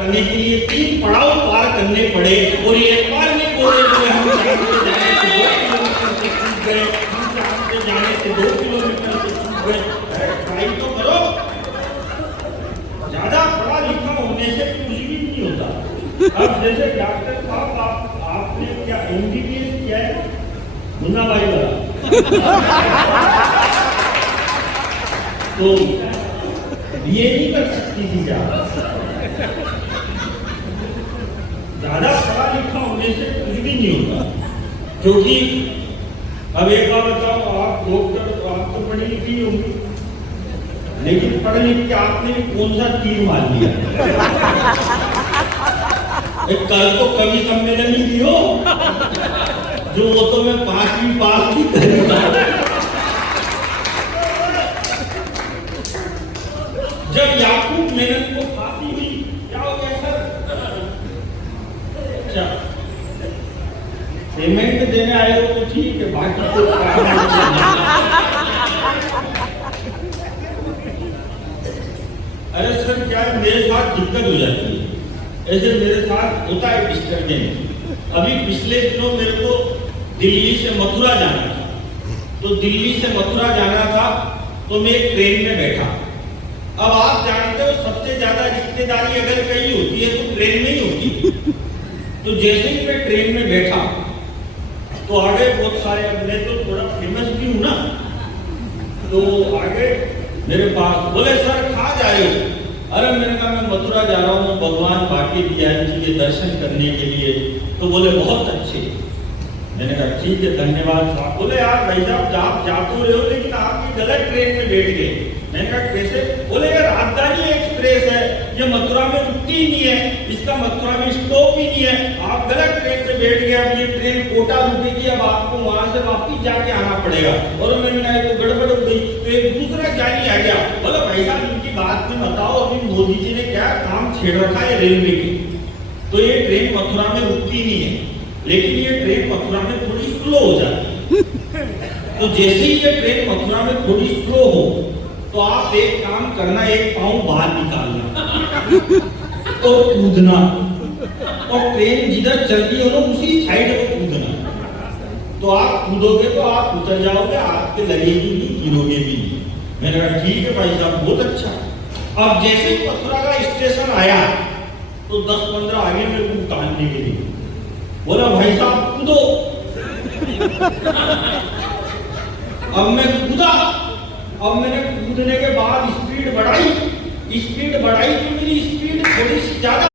करने के लिए 3 पड़ाव पार करने पड़े और ये एक बार नहीं बोले हम जाने से 2 किलोमीटर से छूट गए। ट्राई तो करो, ज्यादा पढ़ा लिखा होने से कुछ भी नहीं होता। अब जैसे डॉक्टर साहब आपने क्या MBBS किया है? मुन्ना भाई वाला तो ये नहीं कर सकती थी ज्यादा पढ़ा लिखा होने से कुछ भी नहीं होता। क्योंकि अब एक बार बताओ, आप डॉक्टर आप तो पढ़ी लिखी होंगी, लेकिन पढ़ लिख के आपने भी कौन सा तीर मार दिया? कल तो कवि सम्मेलन ही दियो, जो वो तो मैं 5वीं पास भी करूंगा। जब याकूब मेनन को फांसी हुई, क्या हो गया सर? अच्छा, पेमेंट देने आए हो तो ठीक है, बाकी तो अरे सर क्या मेरे साथ दिक्कत हो जाती है, ऐसे मेरे साथ होता है डिस्टर्बेंस। अभी पिछले दिनों मेरे को दिल्ली से मथुरा जाना था, तो दिल्ली से मथुरा जाना था तो मैं एक ट्रेन में बैठा। अब आप जानते हो सबसे ज्यादा रिश्तेदारी अगर कहीं होती है तो ट्रेन में ही होती। तो जैसे ही मैं ट्रेन में बैठा तो आगे बहुत सारे, मैं तो थोड़ा फेमस भी हूं ना, तो आगे मेरे पास बोले सर कहाँ जा रहे हो? अरे मैंने कहा मैं मथुरा जा रहा हूँ भगवान बाकी बिहारी जी के दर्शन करने के लिए। तो बोले बहुत अच्छे। मैंने कहा ठीक है धन्यवाद साहब। बोले यार भाई साहब आप जा तो रहे हो लेकिन आप ये गलत ट्रेन में बैठ गए। मैंने कहा कैसे? बोले ये राजधानी एक्सप्रेस है, ये मथुरा में रुकती ही नहीं है, इसका मथुरा में स्टॉप ही नहीं है, आप गलत ट्रेन में बैठ गए। अब ये ट्रेन कोटा रुकेगी, अब आपको वहां से वापिस जाके आना पड़ेगा। और मैंने कहा तो गड़बड़ हो गई। तो एक दूसरा जाली आ गया, बोला भाई साहब इनकी बात में बताओ अभी मोदी जी ने क्या काम छेड़ रखा है रेलवे की। तो ये ट्रेन मथुरा में रुकती नहीं है, लेकिन ये ट्रेन मथुरा में थोड़ी स्लो हो जाती है। तो जैसे ही ये ट्रेन मथुरा में थोड़ी स्लो हो तो आप एक काम करना, एक पांव बाहर निकालना और कूदना, और ट्रेन जिधर चलती हो ना उसी साइड में कूदना। तो आप कूदोगे तो आप उतर जाओगे, आपके लगेगी नहीं, गिरोगे भी नहीं। मैंने कहा ठीक है भाई साहब बहुत अच्छा। अब जैसे ही मथुरा का स्टेशन आया तो 10-15 आगे मेरे को उतारने के लिए बोला भाई साहब कूदो। अब मैं कूदा। अब मैंने कूदने के बाद स्पीड बढ़ाई तो मेरी स्पीड थोड़ी सी ज्यादा